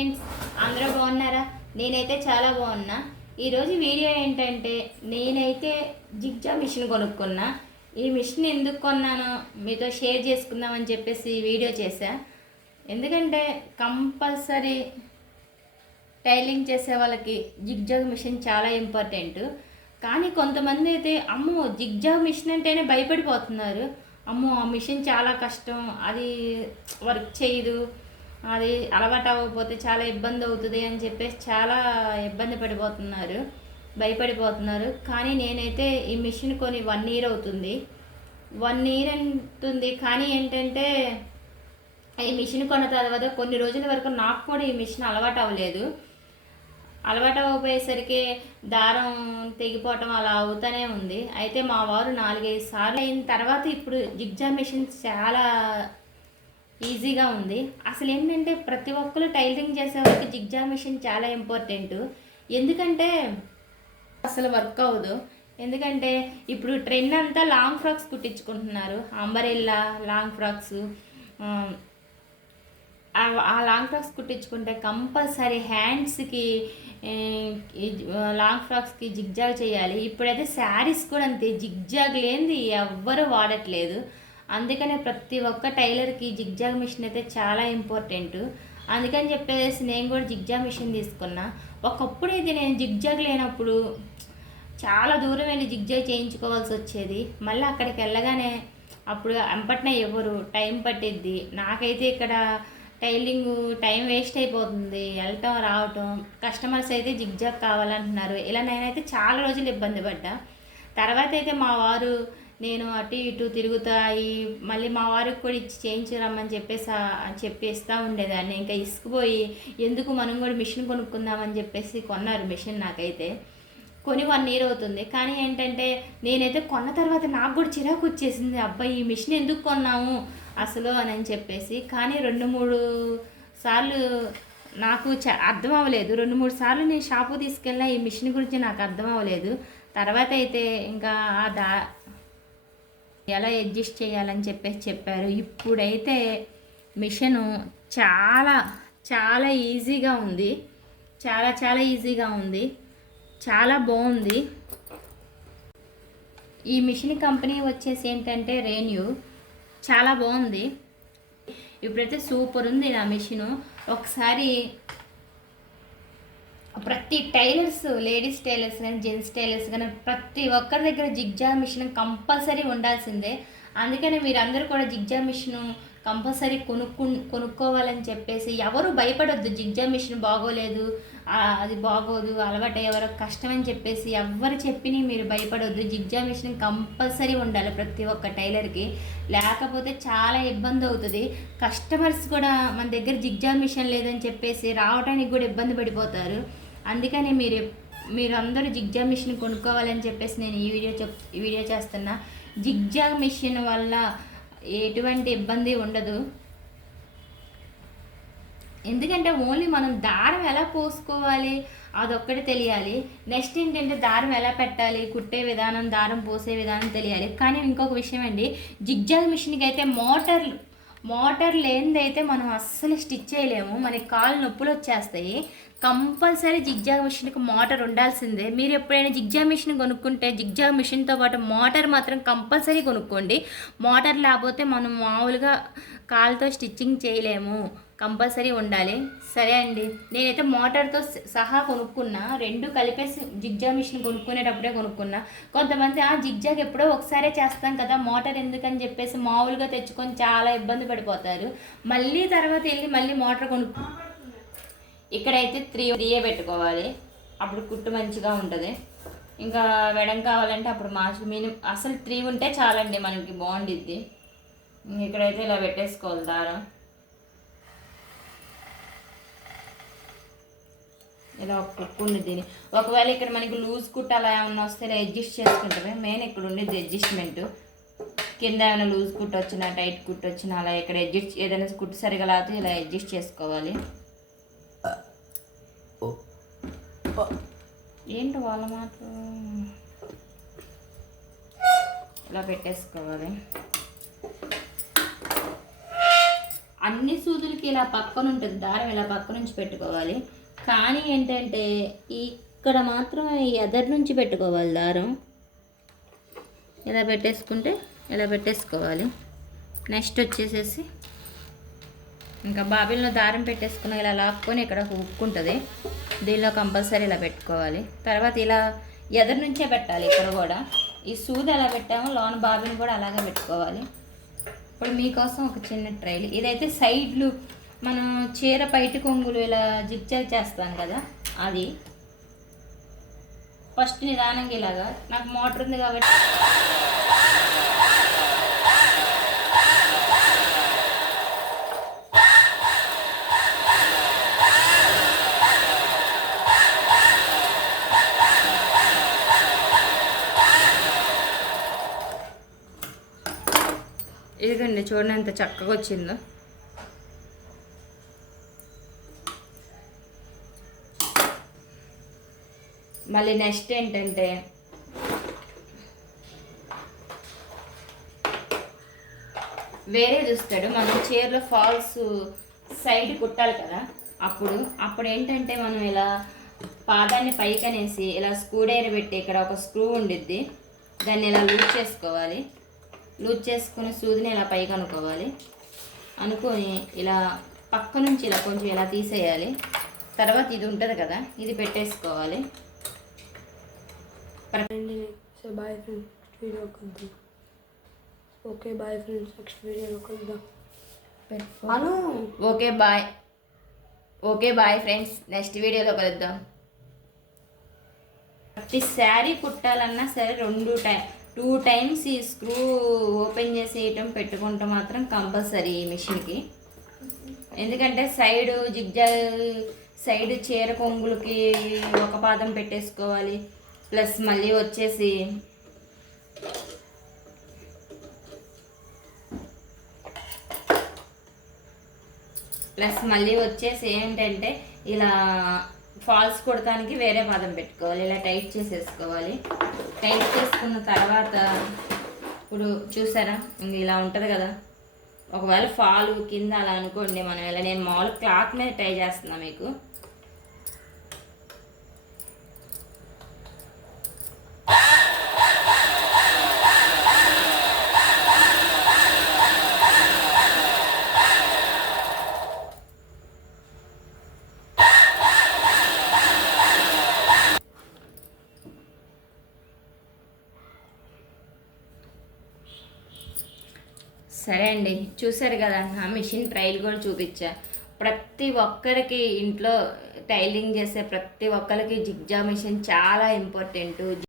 Friends అందరూ బాగున్నారా? నేనైతే చాలా బాగున్నా. ఈరోజు వీడియో ఏంటంటే నేనైతే జిగ్జా మిషన్ కొనుక్కున్నా. ఈ మిషన్ ఎందుకు కొన్నానో మీతో షేర్ చేసుకుందామని చెప్పేసి వీడియో చేశా. ఎందుకంటే కంపల్సరీ టైలింగ్ చేసే వాళ్ళకి జిగ్జాగ్ మిషన్ చాలా ఇంపార్టెంట్. కానీ కొంతమంది అయితే అమ్మో జిగ్జాగ్ మిషన్ అంటేనే భయపడిపోతున్నారు. అమ్మో ఆ మిషన్ చాలా కష్టం అది వర్క్ చేయదు. అది అలవాటు అవ్వకపోతే చాలా ఇబ్బంది అవుతుంది అని చెప్పేసి చాలా ఇబ్బంది పడిపోతున్నారు భయపడిపోతున్నారు. కానీ నేనైతే ఈ మిషన్ కొని వన్ ఇయర్ అవుతుంది. వన్ ఇయర్ ఉంటుంది కానీ ఏంటంటే ఈ మిషన్ కొన్న తర్వాత కొన్ని రోజుల వరకు నాకు కూడా ఈ మిషన్ అలవాటు అవ్వలేదు. అలవాటు అవ్వపోయేసరికి దారం తెగిపోవటం అలా అవుతూనే ఉంది. అయితే మా వారు నాలుగైదు సార్లు అయిన తర్వాత ఇప్పుడు జిగ్జా మిషన్ చాలా ఈజీగా ఉంది. అసలు ఏంటంటే ప్రతి ఒక్కరు టైలరింగ్ చేసే జిగ్జా మిషన్ చాలా ఇంపార్టెంట్. ఎందుకంటే అసలు వర్క్ అవ్వదు. ఎందుకంటే ఇప్పుడు ట్రెండ్ అంతా లాంగ్ ఫ్రాక్స్ కుట్టించుకుంటున్నారు. అంబరెల్లా లాంగ్ ఫ్రాక్స్ ఆ- ఆ లాంగ్ ఫ్రాక్స్ కుట్టించుకుంటే కంపల్సరీ హ్యాండ్స్కి లాంగ్ ఫ్రాక్స్కి జిగ్జాగ్ చేయాలి. ఇప్పుడైతే శారీస్ కూడా అంతే. జిగ్జాగ్ లేనిది ఎవ్వరూ వాడట్లేదు. అందుకనే ప్రతి ఒక్క టైలర్కి జిగ్జాగ్ మిషన్ అయితే చాలా ఇంపార్టెంట్. అందుకని చెప్పేసి నేను కూడా జిగ్జాగ్ మిషన్ తీసుకున్నా. ఒకప్పుడు ఇది నేను జిగ్జాగ్ లేనప్పుడు చాలా దూరం వెళ్ళి జిగ్జాగ్ చేయించుకోవాల్సి వచ్చేది. మళ్ళీ అక్కడికి వెళ్ళగానే అప్పుడు అంపట్నే ఎవరు టైం పట్టిద్ది. నాకైతే ఇక్కడ టైలింగ్ టైం వేస్ట్ అయిపోతుంది. వెళ్ళటం రావటం కస్టమర్స్ అయితే జిగ్జాగ్ కావాలంటున్నారు. ఇలా నేనైతే చాలా రోజులు ఇబ్బంది పడ్డా. తర్వాత అయితే మా వారు నేను అటు ఇటు తిరుగుతాయి మళ్ళీ మా వారికి కూడా ఇచ్చి చేయించురమ్మని చెప్పేసి చెప్పేస్తూ ఉండేదాన్ని. ఇంకా ఇసుకుపోయి ఎందుకు మనం కూడా మిషన్ కొనుక్కుందామని చెప్పేసి కొన్నారు మిషన్ నాకైతే. కొని వన్ ఇయర్ అవుతుంది. కానీ ఏంటంటే నేనైతే కొన్న తర్వాత నాకు కూడా చిరాకు వచ్చేసింది. అబ్బాయి ఈ మిషన్ ఎందుకు కొన్నాము అసలు అని అని చెప్పేసి. కానీ రెండు మూడు సార్లు నాకు చ అర్థం అవ్వలేదు. రెండు మూడు సార్లు నేను షాపు తీసుకెళ్ళిన ఈ మిషన్ గురించి నాకు అర్థం అవ్వలేదు. తర్వాత అయితే ఇంకా ఆ దా ఎలా అడ్జస్ట్ చేయాలని చెప్పేసి చెప్పారు. ఇప్పుడైతే మిషను చాలా చాలా ఈజీగా ఉంది. చాలా చాలా ఈజీగా ఉంది. చాలా బాగుంది. ఈ మిషన్ కంపెనీ వచ్చేసి ఏంటంటే రేన్యూ. చాలా బాగుంది. ఇప్పుడైతే సూపర్ ఉంది నా మిషను. ఒకసారి ప్రతి టైలర్స్ లేడీస్ టైలర్స్ కానీ జెంట్స్ టైలర్స్ కానీ ప్రతి ఒక్కరి దగ్గర జిగ్జా మిషన్ కంపల్సరీ ఉండాల్సిందే. అందుకనే మీరందరూ కూడా జిగ్జా మిషన్ కంపల్సరీ కొనుక్కు కొనుక్కోవాలని చెప్పేసి ఎవరు భయపడొద్దు. జిగ్జా మిషన్ బాగోలేదు అది బాగోదు అలవాటు ఎవరో కష్టం అని చెప్పేసి ఎవరు చెప్పినా మీరు భయపడొద్దు. జిగ్జా మిషన్ కంపల్సరీ ఉండాలి ప్రతి ఒక్క టైలర్కి. లేకపోతే చాలా ఇబ్బంది అవుతుంది. కస్టమర్స్ కూడా మన దగ్గర జిగ్జా మిషన్ లేదని చెప్పేసి రావడానికి కూడా ఇబ్బంది పడిపోతారు. అందుకని మీరు మీరు అందరూ జిగ్జా మిషన్ కొనుక్కోవాలని చెప్పేసి నేను ఈ వీడియో చెప్ వీడియో చేస్తున్నా. జిగ్జా మిషన్ వల్ల ఎటువంటి ఇబ్బంది ఉండదు. ఎందుకంటే ఓన్లీ మనం దారం ఎలా పోసుకోవాలి అదొక్కటి తెలియాలి. నెక్స్ట్ ఏంటంటే దారం ఎలా పెట్టాలి కుట్టే విధానం దారం పోసే విధానం తెలియాలి. కానీ ఇంకొక విషయం అండి జిగ్జాగ్ మిషన్కి అయితే మోటార్లు మోటార్ లేనిదైతే మనం అస్సలు స్టిచ్ చేయలేము. మనకి కాళ్ళు నొప్పులు వచ్చేస్తాయి. కంపల్సరీ జిగ్జాగ్ మిషన్కి మోటార్ ఉండాల్సిందే. మీరు ఎప్పుడైనా జిగ్జాగ్ మిషన్ కొనుక్కుంటే జిగ్జాగ్ మిషన్తో పాటు మోటార్ మాత్రం కంపల్సరీ కొనుక్కోండి. మోటార్ లేకపోతే మనం మామూలుగా కాలుతో స్టిచ్చింగ్ చేయలేము. కంపల్సరీ ఉండాలి. సరే అండి. నేనైతే మోటార్తో సహా కొనుక్కున్నా. రెండు కలిపేసి జిగ్జా మిషన్ కొనుక్కునేటప్పుడే కొనుక్కున్నా. కొంతమంది ఆ జిగ్జాగ్ ఎప్పుడో ఒకసారే చేస్తాం కదా మోటార్ ఎందుకని చెప్పేసి మామూలుగా తెచ్చుకొని చాలా ఇబ్బంది పడిపోతారు. మళ్ళీ తర్వాత వెళ్ళి మళ్ళీ మోటార్ కొనుక్కు ఇక్కడైతే త్రీ త్రీయే పెట్టుకోవాలి. అప్పుడు కుట్టు మంచిగా ఉంటుంది. ఇంకా వెడం కావాలంటే అప్పుడు మార్చి మినిమం అసలు త్రీ ఉంటే చాలండి మనకి బాగుండిద్ది. ఇక్కడైతే ఇలా పెట్టేసుకోవాలి దారం. ఇలా ఒక కుక్కు ఉంది దీని. ఒకవేళ ఇక్కడ మనకి లూజ్ కుట్ట అలా ఏమన్నా వస్తే ఇలా అడ్జస్ట్ చేసుకుంటామే. మెయిన్ ఇక్కడ ఉండేది అడ్జస్ట్మెంట్ కింద ఏమైనా లూజ్ కుట్ వచ్చినా టైట్ కుట్ వచ్చినా అలా ఇక్కడ అడ్జస్ట్ ఏదైనా కుట్టు సరిగా లేకపోతే ఇలా అడ్జస్ట్ చేసుకోవాలి. ఏంటి వాళ్ళ మాత్రం ఇలా పెట్టేసుకోవాలి. అన్ని సూదులకి ఇలా పక్కన ఉంటుంది. దారం ఇలా పక్క నుంచి పెట్టుకోవాలి. కానీ ఏంటంటే ఇక్కడ మాత్రం ఎదరి ఎదర్ నుంచి పెట్టుకోవాలి దారం. ఇలా పెట్టేసుకుంటే ఇలా పెట్టేసుకోవాలి. నెక్స్ట్ వచ్చేసేసి ఇంకా బాబిల్లో దారం పెట్టేసుకుని ఇలా లాక్కొని ఇక్కడ ఉక్కుంటుంది ఉంటుంది దీనిలో కంపల్సరీ ఇలా పెట్టుకోవాలి. తర్వాత ఇలా ఎదరు నుంచే పెట్టాలి ఇక్కడ కూడా. ఈ సూది ఎలా పెట్టామో లోన బాబిని కూడా అలాగే పెట్టుకోవాలి. ఇప్పుడు మీకోసం ఒక చిన్న ట్రైల్. ఇదైతే సైడ్లు మనం చీర బయట కొంగులు ఇలా జిగ్జాగ్ చేస్తాం కదా అది. ఫస్ట్ నిదానంగా ఇలాగా. నాకు మోటార్ ఉంది కాబట్టి. ఇదిగండి చూడండి ఎంత చక్కగా వచ్చిందో. మళ్ళీ నెక్స్ట్ ఏంటంటే వేరే చూస్తాడు. మనం చీరలో ఫాల్స్ సైడ్ కుట్టాలి కదా. అప్పుడు అప్పుడు ఏంటంటే మనం ఇలా పాదాన్ని పైకనేసి ఇలా స్క్రూడైర్ పెట్టి ఇక్కడ ఒక స్క్రూ ఉండిద్ది. దాన్ని ఇలా లూజ్ చేసుకోవాలి. లూజ్ చేసుకుని సూదిని ఇలా పైకి అనుకోవాలి. అనుకొని ఇలా పక్క నుంచి ఇలా కొంచెం ఇలా తీసేయాలి. తర్వాత ఇది ఉంటుంది కదా ఇది పెట్టేసుకోవాలి. సో బాయ్ ఫ్రెండ్స్ వీడియో కలుద్దాం ఓకే బాయ్ ఫ్రెండ్స్ నెక్స్ట్ వీడియోలో కలుద్దాం అను. Okay bye okay bye friends next వీడియోలో కలుద్దాం ప్రతి శారీ కుట్టాలన్నా సరే రెండు టైం టూ టైమ్స్ ఈ స్క్రూ ఓపెన్ చేసేయటం పెట్టుకుంటే మాత్రం కంపల్సరీ ఈ మిషన్కి ఎందుకంటే సైడ్ జిగ్జా సైడ్ చీర కొంగులకి ఒక పాదం పెట్టేసుకోవాలి. ప్లస్ మళ్ళీ వచ్చేసి ప్లస్ మళ్ళీ వచ్చేసి ఏంటంటే ఇలా ఫాల్స్ కుడటానికి వేరే పదం పెట్టుకోవాలి ఇలా టైట్ చేసేసుకోవాలి. టైట్ చేసుకున్న తర్వాత ఇప్పుడు చూసారా? ఇంక ఇలా ఉంటుంది కదా. ఒకవేళ ఫాలు కింద అలా అనుకోండి మనం ఇలా నేను మామూలు క్లాత్ మీద టై చేస్తున్నా మీకు. సరే అండి. చూసారు కదా నా మిషన్ ట్రైల్ కూడా చూపించా. ప్రతి ఒక్కరికి ఇంట్లో టైలింగ్ చేసే ప్రతి ఒక్కరికి జిగ్జా మిషన్ చాలా ఇంపార్టెంట్.